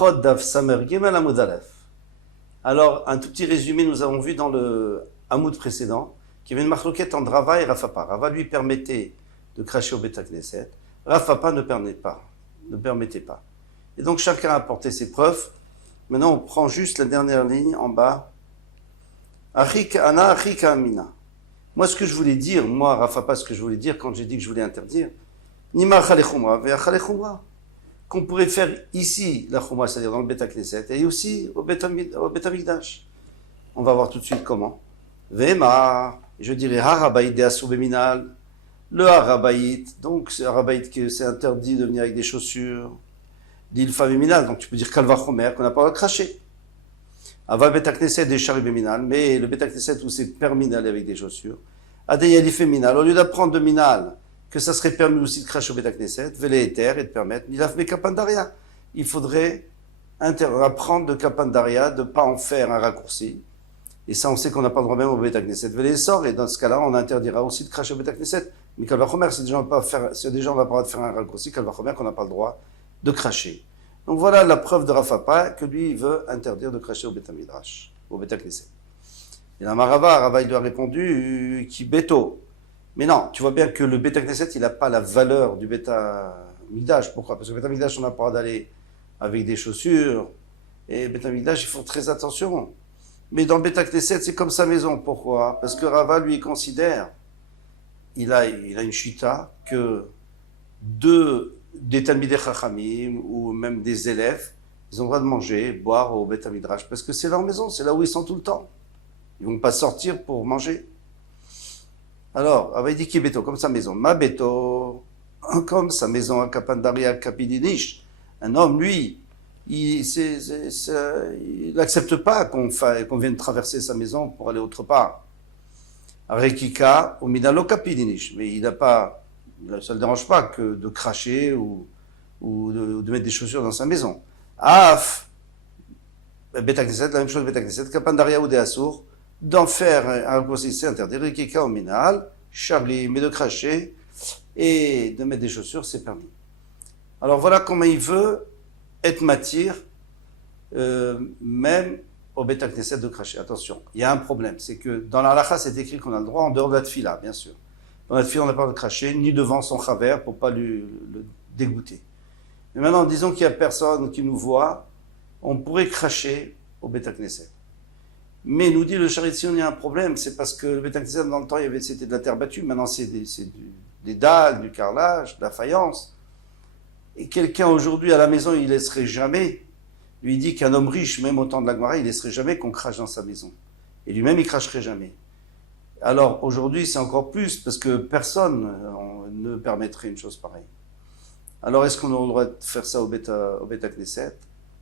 Brachot Daf Samer Gimel Amud Aleph. Alors, un tout petit résumé, nous avons vu dans le Hamoud précédent qu'il y avait une marloquette entre Rava et Rafapa. Rava lui permettait de cracher au Beth Knesset. Rafapa ne permettait pas. Et donc chacun a apporté ses preuves. Maintenant, on prend juste la dernière ligne en bas. Achika ana, achika amina. Moi, ce que je voulais dire, Rafapa, ce que je voulais dire quand j'ai dit que je voulais interdire, Nima chalechumra ve'achalechumra. Qu'on pourrait faire ici la Chouma, c'est-à-dire dans le Beth Knesset, et aussi au Beth Amikdash. On va voir tout de suite comment. Vema, je dirais Harabaït de Asoubeminal, le Harabaït, donc c'est Harabaït que c'est interdit de venir avec des chaussures, d'il Faviminal, donc tu peux dire Kalva Chomer, qu'on n'a pas le droit de cracher. Ava Beth Knesset des Charibeminal, mais le Beth Knesset où c'est permis d'aller avec des chaussures, Adeyalifé Minal, au lieu d'apprendre de Minal, que ça serait permis aussi de cracher au Beth Knesset, et de permettre, il faudrait apprendre de Kapandaria, de ne pas en faire un raccourci. Et ça, on sait qu'on n'a pas le droit même au Beth Knesset. Et dans ce cas-là, on interdira aussi de cracher au Beth Knesset. Mais Kalvachomer, si des gens n'ont pas le droit de faire un raccourci, Kalvachomer, qu'on n'a pas le droit de cracher. Donc voilà la preuve de Rafapa, que lui, il veut interdire de cracher au Beth Midrash, au Beth Knesset. Et là, Rava, il lui a répondu, qui béto. Mais non, tu vois bien que le Beth Knesset, il n'a pas la valeur du Beth Mikdash. Pourquoi? Parce que le Beth Mikdash, on n'a pas le droit d'aller avec des chaussures. Et le Beth Mikdash, il faut très attention. Mais dans le Beth Knesset, c'est comme sa maison. Pourquoi? Parce que Rava, lui, il considère, il a une chita, que des Talmidei Chachamim, ou même des élèves, ils ont le droit de manger, boire au Beth Midrash. Parce que c'est leur maison, c'est là où ils sont tout le temps. Ils ne vont pas sortir pour manger. Alors, il dit qu'il est béto, comme sa maison. Ma béto, comme sa maison à Kapandaria Kapidinish. Un homme, lui, il n'accepte pas qu'on vienne traverser sa maison pour aller autre part. Rekika, ou Midalo Kapidinish. Mais il n'a pas, ça ne le dérange pas que de cracher ou de mettre des chaussures dans sa maison. Af, Beth Knesset, la même chose, Beth Knesset, Kapandaria ou de Assour, d'en faire un raccourci, c'est interdit. Rikika au minal, Charlie, mais de cracher et de mettre des chaussures, c'est permis. Alors voilà comment il veut être matir, même au Beth Knesset de cracher. Attention, il y a un problème, c'est que dans la halakha, c'est écrit qu'on a le droit en dehors de la tfila, bien sûr. Dans la tfila, on n'a pas le droit de cracher, ni devant son chaver pour pas le dégoûter. Mais maintenant, disons qu'il n'y a personne qui nous voit, on pourrait cracher au Beth Knesset. Mais nous dit le Charitzion, il y a un problème, c'est parce que le Beth Knesset, dans le temps, c'était de la terre battue, maintenant c'est des dalles, du carrelage, de la faïence. Et quelqu'un aujourd'hui à la maison, il laisserait jamais, lui dit qu'un homme riche, même au temps de la Gemara, il laisserait jamais qu'on crache dans sa maison. Et lui-même, il cracherait jamais. Alors aujourd'hui, c'est encore plus, parce que personne ne permettrait une chose pareille. Alors est-ce qu'on a le droit de faire ça au Beth Knesset?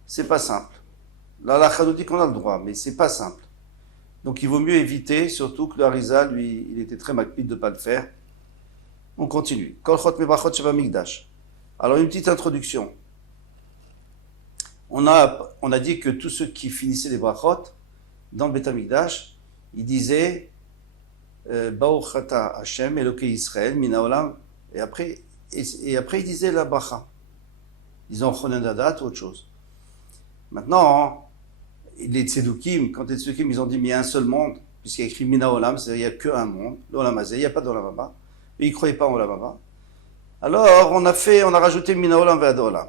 C'est pas simple. La halakha nous dit qu'on a le droit, mais c'est pas simple. Donc il vaut mieux éviter, surtout que le Harizal, lui, il était très makpid de ne pas le faire. On continue. Kolchot mebrachot sheba mikdash. Alors une petite introduction. On a dit que tous ceux qui finissaient les brachot dans le Beth Mikdash, ils disaient Baruch ata Hashem Elokei Israël mina olam, et après ils disaient la bracha. Ils ont chonen dadat ou autre chose. Maintenant, les tzedoukim, quand les tzedoukim, ils ont dit, mais il y a un seul monde, puisqu'il y a écrit Mina Olam, c'est-à-dire il n'y a qu'un monde, l'Olam Hazé, il n'y a pas d'Olam Haba, et ils ne croyaient pas en Olam Haba. Alors, on a rajouté Mina Olam Ve'ad Olam.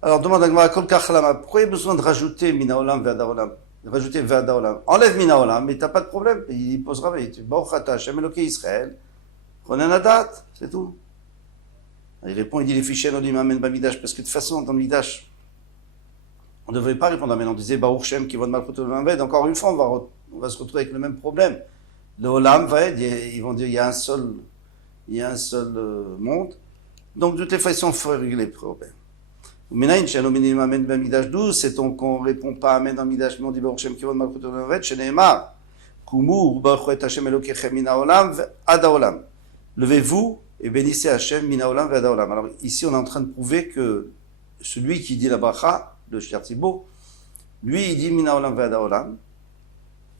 Alors, demande à Gemara, Kol Kach Lama, pourquoi il y a besoin de rajouter Mina Olam Ve'ad Olam? De rajouter Ve'ad Olam. Enlève Mina Olam, mais tu n'as pas de problème. Il posera, il dit, Baruch ata Hashem Elokei Israël, chonen adat, c'est tout. Il répond, il dit, les fichiers n'ont dit Mamen Bamidash, parce que de toute façon, dans le Midash, on ne devrait pas répondre à mais on disait Baruch Shem qui va de Malchut Olam Vaed. Encore une fois, on va se retrouver avec le même problème. Le Olam Vaed, ils vont dire il y a un seul monde. Donc, de toutes les façons, il faut régler le problème. D'où c'est-on qu'on ne répond pas Amen dans Midash, mais on dit Baruch Shem qui va de Malchut Olam Vaed, chez Neymar. Kumu, Baruch et Hashem Elokechem Mina Olam Ada Olam. Levez-vous et bénissez Hashem Mina Olam Vada Olam. Alors, ici, on est en train de prouver que celui qui dit la bracha, le Shir Tzibur, lui, il dit Mina Olam Ve'ada Olam,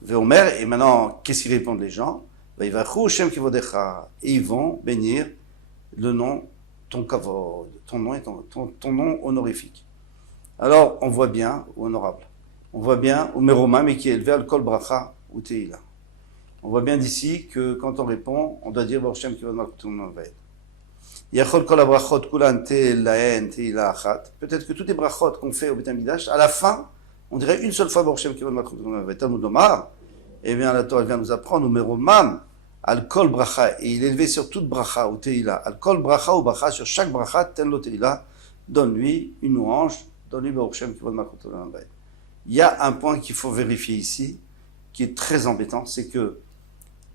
Ve'omer, et maintenant, qu'est-ce qu'ils répondent les gens? Vayivachu Shem Kivodecha, et ils vont bénir le nom, ton kavod, ton nom et ton nom honorifique. Alors, on voit bien, honorable, on voit bien, ou Meroma, mais qui est élevé al kol bracha ou teila. On voit bien d'ici que quand on répond, on doit dire Baruch Shem Kivod Malkutum Aved. Yachol kol brachot kulan teilaen teila achat. Peut-être que toutes les brachot qu'on fait au Beit HaMikdash, à la fin, on dirait une seule fois Baruch Shem Kivod Malkutum Aved. Talmud Omar, eh bien la Torah vient nous apprendre, ou Meromam, al kol bracha, et il est élevé sur toute bracha ou teila. Al kol bracha ou bracha, sur chaque bracha, ten lo teila, donne-lui une louange, donne-lui Baruch Shem Kivod Malkutum Aved. Il y a un point qu'il faut vérifier ici, qui est très embêtant, c'est que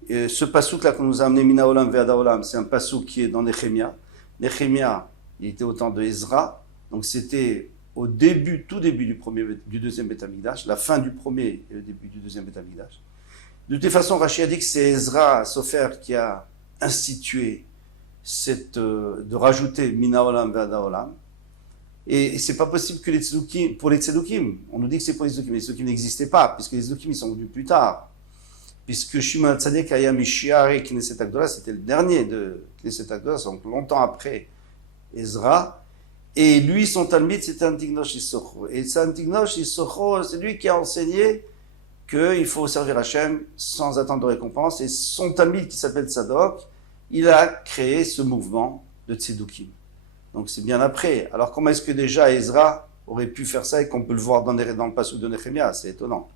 ce passouk-là qu'on nous a amené, Mina Olam Ve'ada Olam, c'est un passouk qui est dans Nehemia. Nehemia, il était au temps de Ezra, donc c'était au début, tout début du deuxième Beit HaMikdash, la fin du premier et le début du deuxième Beit HaMikdash. De toute façon, Rashi a dit que c'est Ezra Sofer qui a institué de rajouter Mina Olam Ve'ada Olam. Et c'est pas possible que les tzedoukim, pour les tzedoukim, on nous dit que c'est pour les tzedoukim n'existaient pas, puisque les tzedoukim ils sont venus plus tard. Puisque Shimon HaTzadek Aya Mishiare Knesset Agdola, c'était le dernier de Knesset Agdola, donc longtemps après Ezra. Et lui, son talmid, c'était Antignosh Issocho. Et Antignosh Issocho, c'est lui qui a enseigné qu'il faut servir Hachem sans attendre de récompense. Et son talmid, qui s'appelle Tzadok, il a créé ce mouvement de tzedoukim. Donc c'est bien après. Alors comment est-ce que déjà Ezra aurait pu faire ça et qu'on peut le voir dans le passage de Nehemia? C'est étonnant.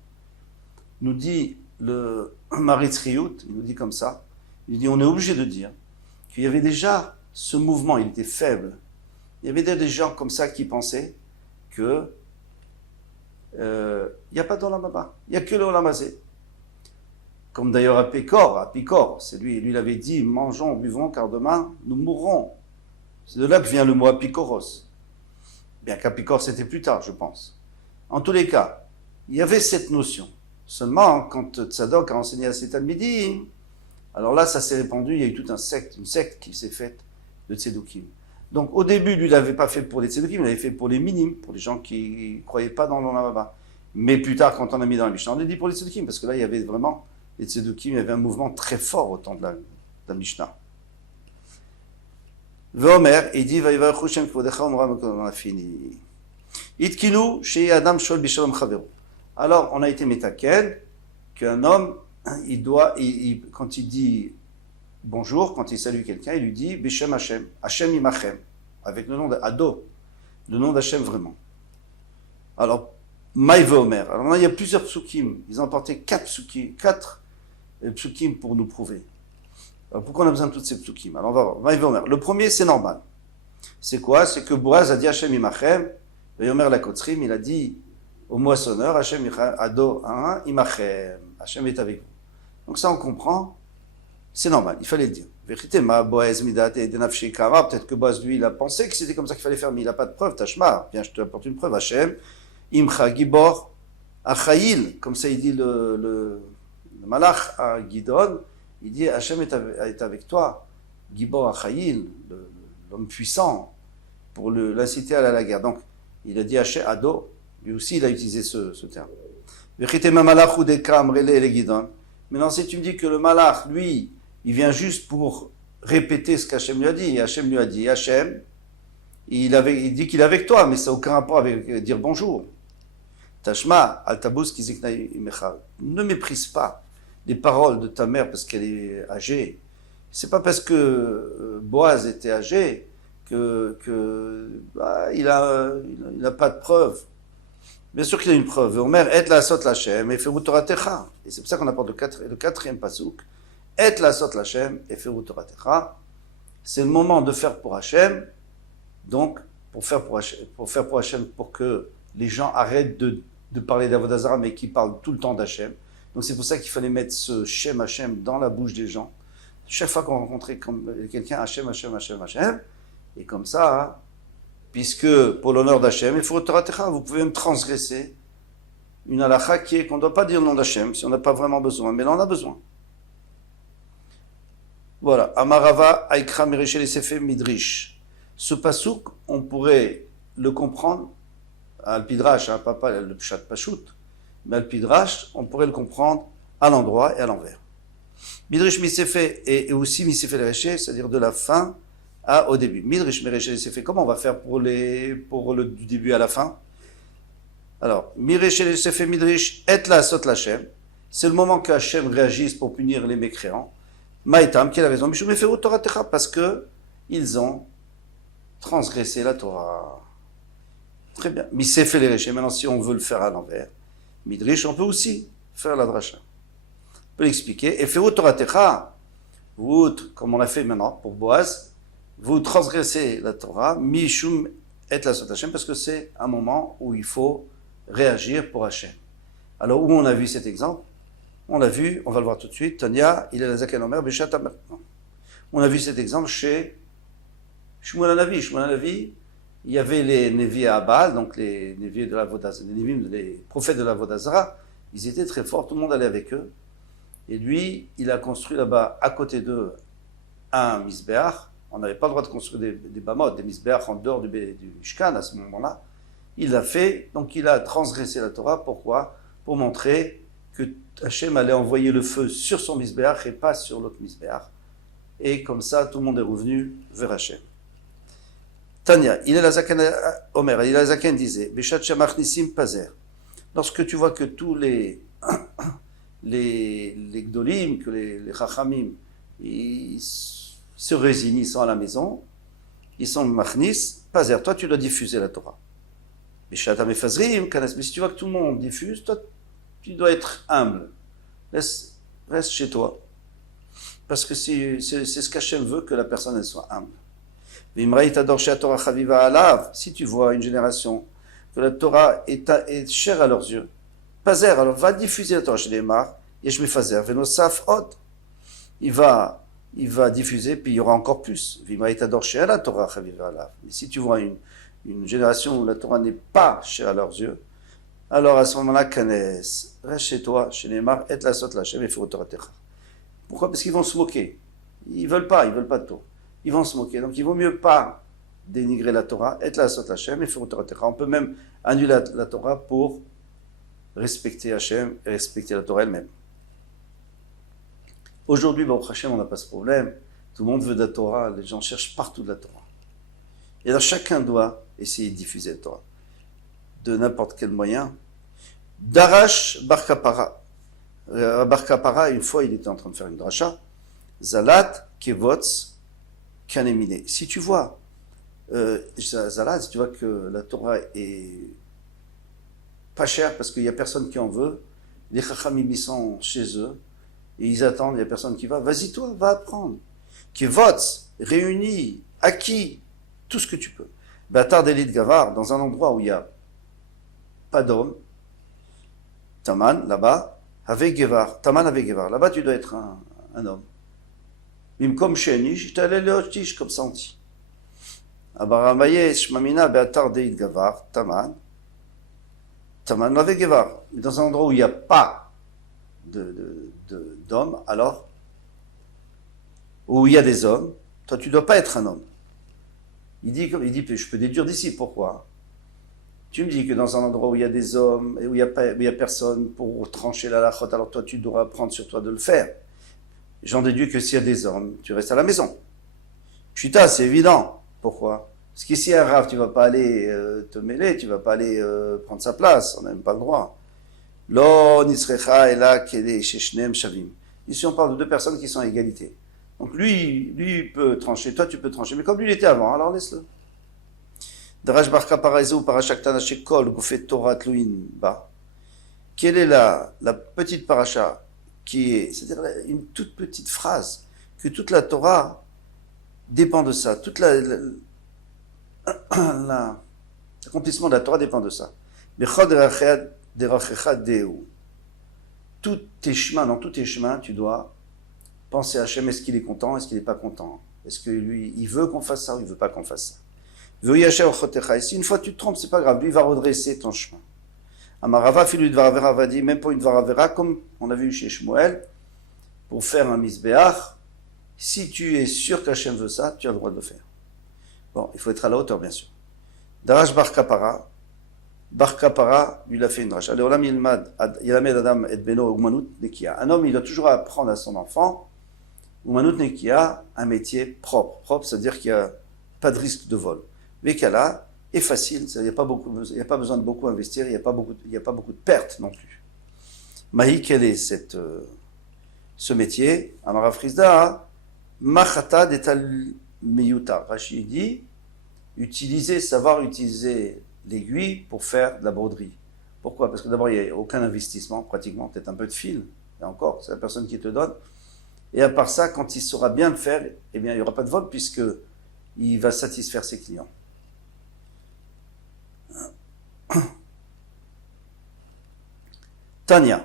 Nous dit le Maritz Riout, il nous dit comme ça, il dit on est obligé de dire qu'il y avait déjà ce mouvement, il était faible. Il y avait des gens comme ça qui pensaient que il n'y a pas d'Olam Haba, il n'y a que le Olam Hazé. Comme d'ailleurs à Picor, c'est lui, il avait dit mangeons, buvons, car demain nous mourrons. C'est de là que vient le mot Apikoros. Bien qu'Apikor c'était plus tard, je pense. En tous les cas, il y avait cette notion. Seulement, quand Tzadok a enseigné à ses Talmidim, alors là, ça s'est répandu, il y a eu toute une secte qui s'est faite de Tzedoukim. Donc au début, lui, il l'avait pas fait pour les Tzedoukim, il l'avait fait pour les minimes, pour les gens qui ne croyaient pas dans l'Olam Haba. Mais plus tard, quand on a mis dans la Mishnah, on a dit pour les Tzedoukim, parce que là, il y avait vraiment, les Tzedoukim, il y avait un mouvement très fort au temps de la Mishnah. Veomer, il dit, Vayivarech Hashem kvodecha umra mekom afini. Itkinu shei adam shol bishalom chavero. Alors, on a été métaken qu'un homme, quand il dit bonjour, quand il salue quelqu'un, il lui dit Bishem Hashem, Hashem imachem, avec le nom d'Ado, le nom d'Hashem vraiment. Alors, Maï Veomer. Alors là, il y a plusieurs psukim. Ils ont apporté 4 psukim pour nous prouver. Alors, pourquoi on a besoin de toutes ces psukim? Alors, on va voir. Maï Veomer. Le premier, c'est normal. C'est quoi? C'est que Boaz a dit Hashem imachem, Veomer la Kotzrim, il a dit au moissonneur, Hashem Ado imachem, Hashem est avec vous. Donc ça, on comprend, c'est normal, il fallait le dire. Vérité, ma Boaz midat et denafshi kara, peut-être que Boaz, lui, il a pensé que c'était comme ça qu'il fallait faire, mais il n'a pas de preuve, Tashma, bien, je te apporte une preuve, Hashem, imcha gibor, achaïl, comme ça il dit le malach à Gidon, il dit Hashem est avec toi, gibor achaïl, l'homme puissant, pour l'inciter à la guerre. Donc, il a dit Hashem Ado, lui aussi, il a utilisé ce terme. Maintenant, si tu me dis que le malach, lui, il vient juste pour répéter ce qu'Hachem lui a dit, et Hachem lui a dit, Hachem, il dit qu'il est avec toi, mais ça n'a aucun rapport avec dire bonjour. Tashma, al-tabus kiziknaï mechal. Ne méprise pas les paroles de ta mère parce qu'elle est âgée. C'est pas parce que Boaz était âgé il a pas de preuve. Bien sûr qu'il y a une preuve. Omer, et la sot l'Hachem, et feru toratecha. Et c'est pour ça qu'on apporte le quatrième pasouk. Et la sot l'Hachem, et feru toratecha. C'est le moment de faire pour Hachem. Donc, pour faire pour Hachem, pour que les gens arrêtent de parler d'Avodah Zarah, mais qui parlent tout le temps d'Hachem. Donc, c'est pour ça qu'il fallait mettre ce Shem Hachem dans la bouche des gens. Chaque fois qu'on rencontrait quelqu'un, Hachem, Hachem, Hachem, Hachem. Et comme ça, puisque pour l'honneur d'Hachem, il faut Toratecha, vous pouvez même transgresser une halakha qui est qu'on ne doit pas dire le nom d'Hachem si on n'a pas vraiment besoin, mais là on a besoin. Voilà. Amarava Aikra Mireshel Sefe Midrish. Ce pasouk, on pourrait le comprendre, Al-Pidrash, pas le Pshat Pashut, mais Al-Pidrash, on pourrait le comprendre à l'endroit et à l'envers. Midrish Misefe et aussi Misefe Reché, c'est-à-dire de la fin au début. Midrish Mereché Sefe, comment on va faire pour du début à la fin? Alors, Miresh el Sefer Midrish et la Sot Lachem. C'est le moment qu'Hachem réagisse pour punir les mécréants. Maïtam, qui a raison, Mishum Eferu Torah Techa, parce que ils ont transgressé la Torah. Très bien. Misefé les Réchés. Maintenant, si on veut le faire à l'envers, Midrish, on peut aussi faire la dracha. On peut l'expliquer. Eferu Torah Techa, vous, comme on l'a fait maintenant pour Boaz, vous transgressez la Torah, Mishum et la Sot Hachem, parce que c'est un moment où il faut réagir pour Hachem. Alors, où on a vu cet exemple? On l'a vu, on va le voir tout de suite. Tania, il est la Zaken Omer, Beshat maintenant. On a vu cet exemple chez Shmuel HaNavi. Shmuel HaNavi, il y avait les Nevi à Abal, donc les Nevi de la Vodazara, les prophètes de la Vodazara. Ils étaient très forts, tout le monde allait avec eux. Et lui, il a construit là-bas, à côté d'eux, un Misbeach. On n'avait pas le droit de construire des Bamot, des Misbeach en dehors du Mishkan à ce moment-là. Il l'a fait, donc il a transgressé la Torah. Pourquoi? Pour montrer que Hachem allait envoyer le feu sur son Misbeach et pas sur l'autre Misbeach. Et comme ça, tout le monde est revenu vers Hachem. Tania, il est la Zaken Omer, il est la Zaken disait, Beshat Shamach Nissim Pazer. Lorsque tu vois que tous les Gdolim, que les Chachamim, ils se résignent, ils sont à la maison, ils sont Machnis, Pazer, toi tu dois diffuser la Torah. Beshat Amefazrim, Kanes, mais si tu vois que tout le monde diffuse, toi tu dois être humble. Reste chez toi. Parce que c'est ce qu'Hachem veut, que la personne elle soit humble. Si tu vois une génération que la Torah est chère à leurs yeux, Pazer, alors va diffuser la Torah chez les Mar, Yesh Mefazer, Venosaf Od. Il va diffuser, puis il y aura encore plus. Mais si tu vois une génération où la Torah n'est pas chère à leurs yeux, alors à ce moment-là, Kanes, reste chez toi, chez les Mar, et la Sot Lachem, et Eferu Torah Techa. Pourquoi? Parce qu'ils vont se moquer. Ils veulent pas de Torah. Ils vont se moquer. Donc il vaut mieux pas dénigrer la Torah, et la Sot Lachem, et Eferu Torah Techa. On peut même annuler la Torah pour respecter Hachem et respecter la Torah elle-même. Aujourd'hui, Baruch Hashem, on n'a pas ce problème. Tout le monde veut de la Torah, les gens cherchent partout de la Torah. Et alors chacun doit essayer de diffuser la Torah. De n'importe quel moyen. Darash Bar Kapara. Bar Kapara, une fois, il était en train de faire une dracha. Zalat Kevotz Kanemine. Si tu vois, Zalat, si tu vois que la Torah est pas chère parce qu'il n'y a personne qui en veut, les Chachamim ils sont chez eux, et ils attendent, il n'y a personne qui va, vas-y toi, va apprendre. Kevotz, réunis, acquis, tout ce que tu peux. Batar d'Elit Gavar, dans un endroit où il n'y a pas d'homme, Taman, là-bas, avec Gevar, Taman avec Gevar, là-bas tu dois être un homme. Mimkom Shenish, t'allais le Hotish, comme ça on dit. Abaramaye, Shmamina, Beatar Deit Gavar, Taman avec Gevar. Mais dans un endroit où il n'y a pas d'hommes, alors, où il y a des hommes, toi tu ne dois pas être un homme. Il dit, je peux déduire d'ici, pourquoi? Tu me dis que dans un endroit où il y a des hommes et où il n'y a personne pour trancher la lachot, alors toi tu dois prendre sur toi de le faire. J'en déduis que s'il y a des hommes, tu restes à la maison. Pshita, c'est évident. Pourquoi? Parce qu'ici à Rav, tu ne vas pas aller te mêler, tu ne vas pas aller prendre sa place, on n'a même pas le droit. Lo nisrecha ela kele sheshnem shavim. Ici on parle de deux personnes qui sont à égalité. Donc lui il peut trancher, toi tu peux trancher, mais comme lui il était avant, alors laisse-le. Darash Bar Kapara Ezeu Parashat Ktana Shekol Gufet Torah Tluin Ba. Quelle est la petite paracha qui est, c'est-à-dire une toute petite phrase, que toute la Torah dépend de ça, toute l'accomplissement de la Torah dépend de ça. Tous tes chemins, dans tous tes chemins, tu dois penser à Hachem, est-ce qu'il est content, est-ce qu'il n'est pas content, est-ce que lui, il veut qu'on fasse ça ou il ne veut pas qu'on fasse ça. Et si une fois tu te trompes, c'est pas grave, lui va redresser ton chemin. Amarava filu dvaravera va dire, même pour une dvaravera, comme on a vu chez Shmuel, pour faire un misbeach, si tu es sûr qu'Hachem veut ça, tu as le droit de le faire. Bon, il faut être à la hauteur, bien sûr. Darash Bar Kapara, lui, il a fait une drache. Alors, Yelamed Adam et Beno Umanut Nekia. Un homme, il doit toujours apprendre à son enfant, Umanut Nekia, un métier propre. Propre, c'est-à-dire qu'il n'y a pas de risque de vol. Vekala, et facile. Il n'y a pas besoin de beaucoup investir, il n'y a pas beaucoup de pertes non plus. Mahi, quel est ce métier? Amara Frisda, Machata detal miyuta. Rachid dit, savoir utiliser l'aiguille pour faire de la broderie. Pourquoi? Parce que d'abord, il n'y a aucun investissement, pratiquement, peut-être un peu de fil, et encore, c'est la personne qui te donne. Et à part ça, quand il saura bien le faire, eh bien, il n'y aura pas de vol puisqu'il va satisfaire ses clients. Tania,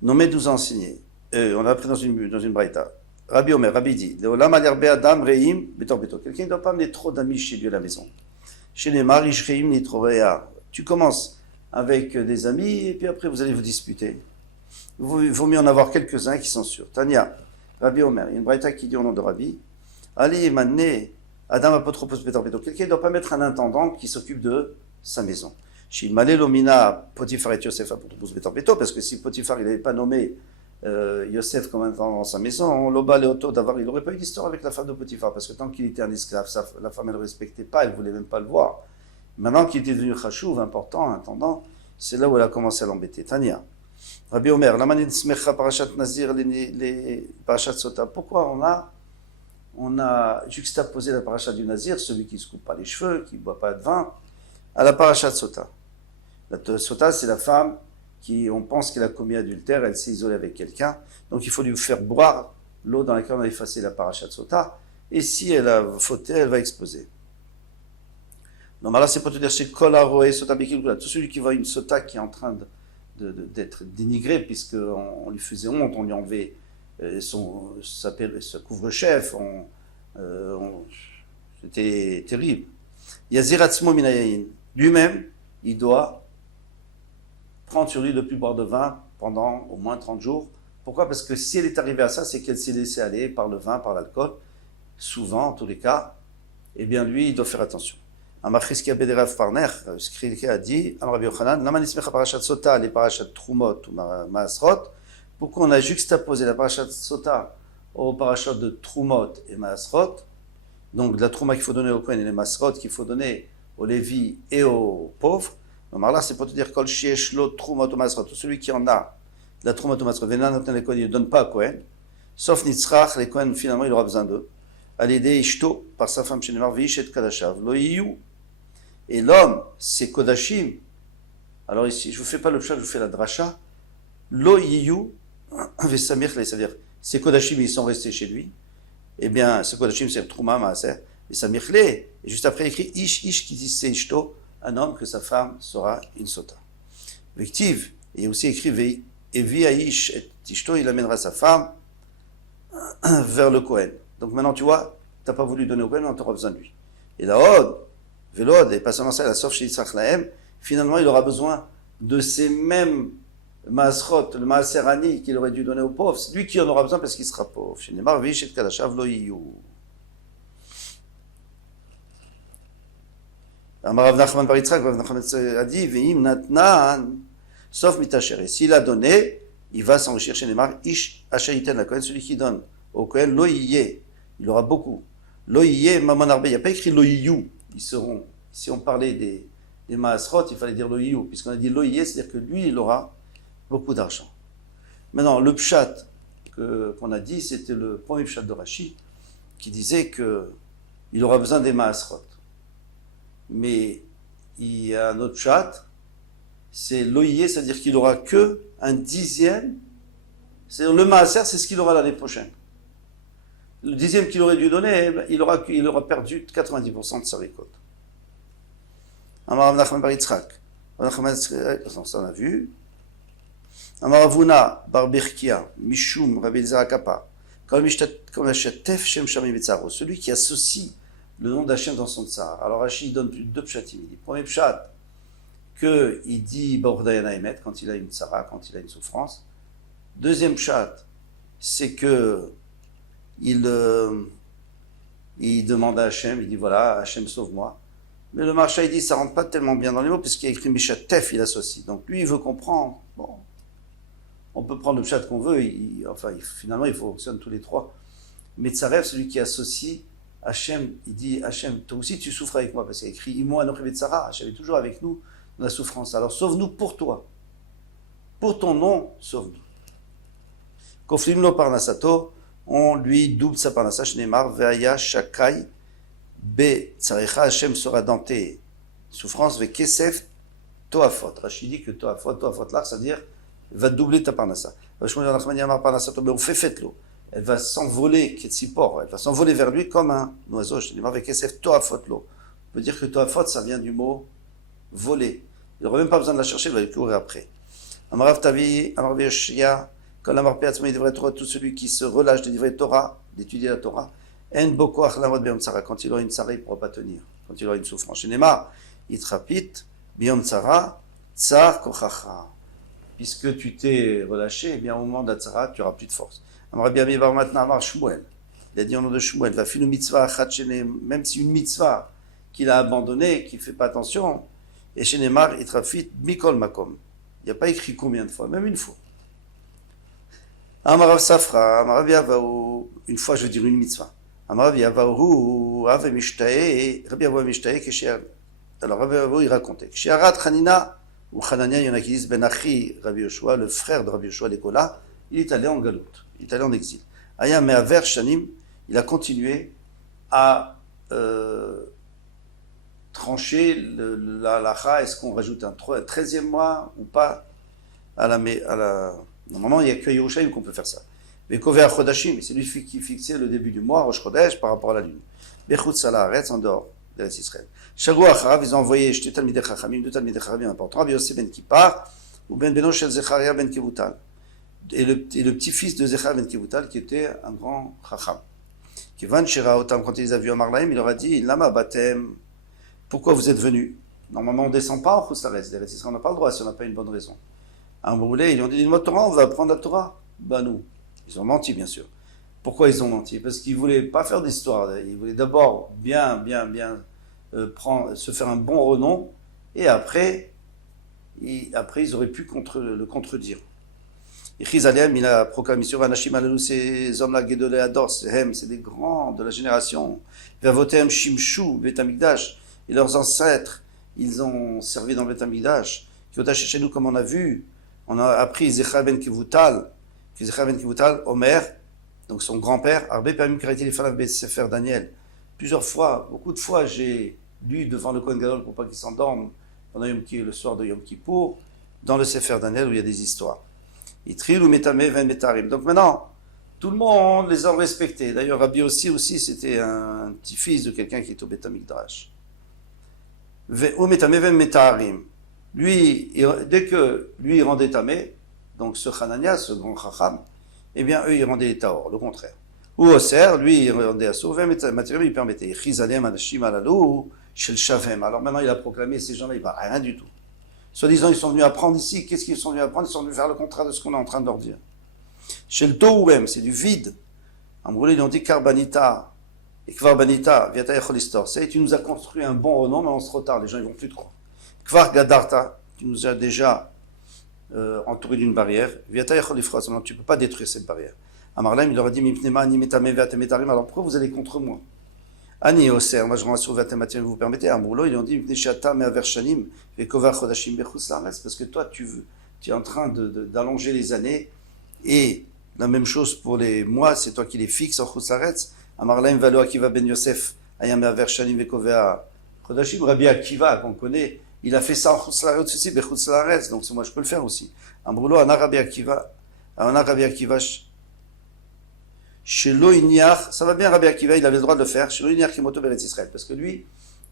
nommé 12 enseignés. On a appris dans une braïta. Rabbi Omer, Rabbi dit, Adam Reim, quelqu'un ne doit pas amener trop d'amis chez lui à la maison. Chez les marish Reim Nitrorea. Tu commences avec des amis et puis après vous allez vous disputer. Il vaut mieux en avoir quelques-uns qui sont sûrs. Tania, Rabbi Omer, il y a une braïta qui dit au nom de Rabbi, allez, mané, Adam apotropos betorbeto. Quelqu'un ne doit pas mettre un intendant qui s'occupe de sa maison. Chez Malé Lomina, Potiphar et Yosef apotropos betorbeto, parce que si Potiphar il n'avait pas nommé Yosef comme intendant dans sa maison, Loba Leoto d'avoir, il n'aurait pas eu d'histoire avec la femme de Potiphar, parce que tant qu'il était un esclave, la femme elle ne le respectait pas, elle ne voulait même pas le voir. Maintenant qu'il était devenu Chachouv, important, intendant, c'est là où elle a commencé à l'embêter. Tania. Rabbi Omer, la manine smecha parashat nazir les parashat sota. Pourquoi on a juxtaposé la parashat du nazir, celui qui ne se coupe pas les cheveux, qui ne boit pas de vin, à la parashat sota. La sota, c'est la femme qui, on pense qu'elle a commis adultère, elle s'est isolée avec quelqu'un, donc il faut lui faire boire l'eau dans laquelle on a effacé la parashat sota, et si elle a fauté, elle va exploser. Donc là, c'est pour te dire, c'est Kolaroé Sota Bekilkula, tout celui qui voit une sota qui est en train d'être dénigré, puisqu'on lui faisait honte, on lui enlevait sa couvre-chef, c'était terrible. Yaziratzmo Minayayin, lui-même, il doit prendre sur lui de ne plus boire de vin pendant au moins 30 jours. Pourquoi? Parce que si elle est arrivée à ça, c'est qu'elle s'est laissée aller par le vin, par l'alcool, souvent, en tous les cas, eh bien lui, il doit faire attention. Amachriski Abederav Parner, ce qu'il a dit, Amrabi Yochanan, Lama nismecha parashat sota, les parashat trumot ou maasrot, pourquoi on a juxtaposé la parashat sota au parashat de trumot et maasrot, donc de la trouma qu'il faut donner aux Kohen et les maasrot qu'il faut donner aux Lévi et aux pauvres. Donc là, c'est pour te dire, Kol shiesh lo trumot ou maasrot, celui qui en a de la trumot ou maasrot, Venan noten les Kohen, il ne donne pas à Kohen, sauf Nitzrach, les Kohen, finalement, il aura besoin d'eux. À l'aider Ishto, par sa femme chez Neymar, Vishet Kadashav, lo iyu. Et l'homme, c'est Kodashim. Alors ici, je ne vous fais pas le pshat, je vous fais la dracha. Lo yiyu, vesamir, c'est-à-dire, ces Kodashim, ils sont restés chez lui. Eh bien, ce Kodashim, c'est le Trouma, Maaser, et Samirle. Et juste après, il écrit Ish, qui dit c'est Ishto, un homme que sa femme sera une sota. Vective, et aussi écrit Evi Aish et Ishto, il amènera sa femme vers le Kohen. Donc maintenant, tu vois, tu n'as pas voulu donner au Kohen, on t'aura besoin de lui. Et la Hod, Vélod, et pas seulement ça, la sauf chez Yitzhak Lahem, finalement, il aura besoin de ces mêmes Maasrot, le Maaserani qu'il aurait dû donner aux pauvres. C'est lui qui en aura besoin parce qu'il sera pauvre. Chez Neymar, Vishet Kadashav lo yiyu. Amarav Nachman Bar Yitzhak, Rav Nachman a dit, Veim Natnan, sauf Mitacher. Et s'il a donné, il va s'enrichir chez Neymar, Ish Hachayiten, la Kohen, celui qui donne au Kohen, lo yiyé. Il aura beaucoup. Lo yiyé, Maman Arbe, il n'y a pas écrit lo yiyu. Ils seront, si on parlait des Maasrot, il fallait dire lo yiyu, puisqu'on a dit lo yiyé, c'est-à-dire que lui, il aura beaucoup d'argent. Maintenant, le pshat qu'on a dit, c'était le premier pshat de Rashi, qui disait qu'il aura besoin des Maasrot. Mais il y a un autre pshat, c'est lo yiyé, c'est-à-dire qu'il aura que un dixième, c'est-à-dire le Maaser, c'est ce qu'il aura l'année prochaine. Le dixième qu'il aurait dû donner, il aura perdu 90% de sa récolte. Amarav Nachman Bar Yitzhak. Ça on a vu. Amaravuna Bar Birkia, Mishum Rabbi Eliezer Akapa. Celui qui associe le nom d'Hachem dans son tsar. Alors Rashi donne deux pshatim. Il dit, premier pshat, qu'il dit Baruch Dayana Emet quand il a une tsara, quand il a une souffrance. Deuxième pshat, c'est que il demande à Hachem, il dit voilà, Hachem sauve-moi. Mais le marcha il dit ça rentre pas tellement bien dans les mots puisqu'il y a écrit Mishatef, il associe. Donc lui il veut comprendre. Bon, on peut prendre le pshat qu'on veut, finalement il fonctionne tous les trois. Mais Tzarev, celui qui associe Hachem, il dit, Hachem, toi aussi tu souffres avec moi, parce qu'il y a écrit, Imo Anochi Betzara, Hachem est toujours avec nous dans la souffrance. Alors sauve-nous pour toi. Pour ton nom, sauve-nous. Koflim lo parnasato, on lui double sa parnasa, Shneimar, Veaya Shakai, Be Tsarecha, Hachem sera dans tes souffrances, Ve Kesef Toafot. Rachid dit que Toafot là, c'est-à-dire, va doubler ta parnasa. Mais on fait fête-l'eau. Elle va s'envoler, Ketsipor, elle va s'envoler vers lui comme un oiseau. Shneimar, Ve Kesef Toafot lo. On peut dire que Toafot, ça vient du mot voler. Il n'aura même pas besoin de la chercher, il va lui courir après. Amarav Tavi, Amarav Yoshia, quand l'Amar Peatzma, il devrait être tout celui qui se relâche de livrer Torah, d'étudier la Torah. En Boko Achlamot Beyom Tzara, quand il aura une tzara, il ne pourra pas tenir. Quand il aura une souffrance. Shenema, Yitrapit, Beyom Tzara, Tsar Kochacha. Puisque tu t'es relâché, eh bien au moment de la tzara, tu n'auras plus de force. Amarav Biami Bar Matna Amar Shmuel. Il a dit au nom de Shmuel, va filu mitzvah achat shenem, même si une mitzvah qu'il a abandonnée, qu'il ne fait pas attention, et Shenemar Yitrapit, Mikol Makom. Il n'y a pas écrit combien de fois, même une fois. Amarav Safra, Amarav Yavaou, une fois je veux dire une mitzvah. Amarav Yavaou, Ave Mishtae, Rabbi Yavaou Mishtae, alors Rabbi Yavaou il racontait, Shiarat Hanina, ou Hanania, il y en a qui disent Ben Achi, Rabbi Yoshua, le frère de Rabbi Yoshua d'Ekola, il est allé en galoute, il est allé en exil. Aya Me'aver Shanim, il a continué à trancher la lacha, est-ce qu'on rajoute un 13e mois ou pas à la normalement, il n'y a que Yerushalayim qu'on peut faire ça. Mais Kover Chodashim, c'est lui qui fixait le début du mois, Rosh Chodesh, par rapport à la lune. Bechut Salaharetz, en dehors d'Eretz Israël. Shagou Acharav, ils ont envoyé deux Talmidei Chachamim importants, Rabbi Yossi ben Kippar, ou Ben Beno Shel Zecharia ben Kevutal. Et le petit-fils de Zecharia ben Kevutal, qui était un grand Chacham. Kivan Shira Otam, quand il les a vus à Marlaim, il leur a dit, Lama Batem, pourquoi vous êtes venus? Normalement, on ne descend pas en Chutzaretz, d'Eretz Israël, on n'a pas le droit si on n'a pas une bonne raison. À un moment, ils ont dit, notre Torah, on va apprendre la Torah. Ben nous. Ils ont menti, bien sûr. Pourquoi ils ont menti? Parce qu'ils ne voulaient pas faire d'histoire. Ils voulaient d'abord bien se faire un bon renom, et après ils auraient pu le contredire. Et Chizalem, il a proclamé sur Anashim Alalou, ces hommes-là, Gedolé Ador, c'est des grands de la génération. Vervotem Shimshu, Betamikdash, et leurs ancêtres, ils ont servi dans le Betamikdash. Chez nous, comme on a vu, on a appris Zecharia ben Kevutal, Omer, donc son grand-père, Arbe Pamim Kariti Lefanav Sefer Daniel. Plusieurs fois, beaucoup de fois, j'ai lu devant le Kohen Gadol pour pas qu'il s'endorme pendant le soir de Yom Kippour, dans le Sefer Daniel où il y a des histoires. Itril ou Metame Ven Metarim. Donc maintenant, tout le monde les a respectés. D'ailleurs, Rabbi aussi, c'était un petit-fils de quelqu'un qui est au Beth Amikdash. Ou Metame Ven Metarim. Lui, dès que lui il rendait tamé, donc ce Hanania, ce grand Chacham, eh bien eux ils rendaient les taor, le contraire. Ou Oser, lui il rendait assaut, il permettait. Chizalem Anashim Alalou, Shel Shavem. Alors maintenant il a proclamé, ces gens-là ils ne parlent rien du tout. Soi-disant ils sont venus apprendre ici, qu'est-ce qu'ils sont venus apprendre? Ils sont venus faire le contraire de ce qu'on est en train de leur dire. Shel Touhem, c'est du vide. En brûlé, ils ont dit Karbanita, et Kvarbanita, Viata Echolistor. C'est, tu nous as construit un bon renom, mais on se retarde, les gens ils vont plus te croire. Kvar Gadarta, tu nous as déjà entouré d'une barrière. Viata Echolifra, tu ne peux pas détruire cette barrière. Amarlaim, il leur a dit Mipnema, Ani Metame, Veatemetarim, alors pourquoi vous allez contre moi? Ani Oser, moi je rends sur Veatemetarim, vous permettez. À Mourlo, ils lui ont dit Mipneshata, Meavershanim, Vekovar Chodashim, Bechus Laretz, parce que toi tu es en train d'allonger les années, et la même chose pour les mois, c'est toi qui les fixes en Chus Laretz. Amarlaim, Valo Akiva ben Yosef, Ayam Meavershanim, Vekovar Chodashim, Rabbi Akiva, qu'on connaît. Il a fait ça en Chutz aussi, Bechutz Laaretz, donc moi je peux le faire aussi. En brûlant un Rabbi Akiva, Shelo Inyach, ça va bien Rabbi Akiva, il avait le droit de le faire, Shelo Inyach Kimoto Beretz Israël, parce que lui,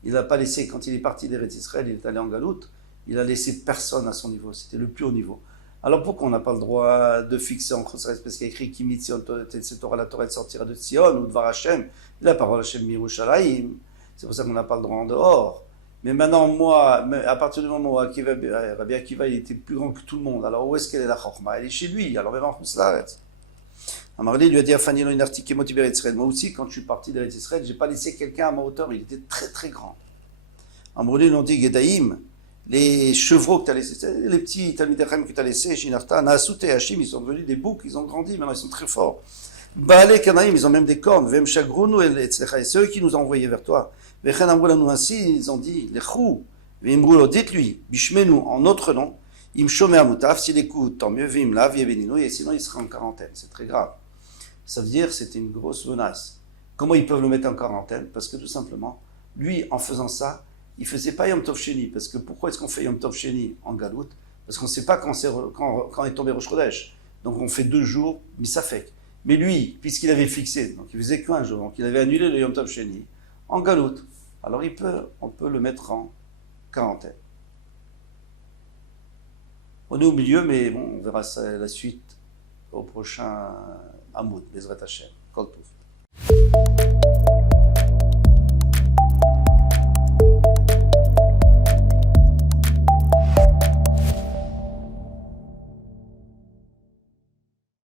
il n'a pas laissé, quand il est parti d'Eretz Israël, il est allé en Galoute, il a laissé personne à son niveau, c'était le plus haut niveau. Alors pourquoi on n'a pas le droit de fixer en Chutz Laaretz, parce qu'il y a écrit Kimitzion Torah, la Torah sortira de Sion, ou de Var Hashem, la parole Hashem Mirushalayim, c'est pour ça qu'on n'a pas le droit en dehors. Mais maintenant, moi, à partir du moment où Rabbi Akiva il était plus grand que tout le monde, alors où est-ce qu'elle est la Chokhma? Elle est chez lui, alors même en Chutz Laaretz. Amarli lui a dit à Fanny une article motivé Eretz Israël. Moi aussi, quand je suis parti d'Eretz Israël, je n'ai pas laissé quelqu'un à ma hauteur, il était très très grand. Amarli lui ont dit Gedaïm, les chevreaux que tu as laissés, les petits Talmidei Chachamim que tu as laissés, Shinarta, Naasut et Hashim, ils sont devenus des boucs, ils ont grandi, maintenant ils sont très forts. Baalei Kanaïm, ils ont même des cornes, Vem Shagronu et c'est eux qui nous ont envoyés vers toi. Vechen Amroulanu ainsi, ils ont dit, Lechou, Vimroulo, dites-lui, Bishmenu, en notre nom, Im Shomer Mutaf, s'il écoute, tant mieux, Vim Lav, Yeveninu, et sinon il sera en quarantaine, c'est très grave. Ça veut dire que c'était une grosse menace. Comment ils peuvent le mettre en quarantaine? Parce que tout simplement, lui, en faisant ça, il ne faisait pas Yom Tov Sheni. Parce que pourquoi est-ce qu'on fait Yom Tov Sheni en Galout? Parce qu'on ne sait pas quand est tombé Rosh Chodesh. Donc on fait 2 jours, Misafek. Mais lui, puisqu'il avait fixé, donc il faisait qu'un jour, donc il avait annulé le Yom Tov Sheni en Galout. Alors on peut le mettre en quarantaine. On est au milieu, mais bon, on verra ça, la suite au prochain Hamoud, Bezrat Hashem. Kol Tov.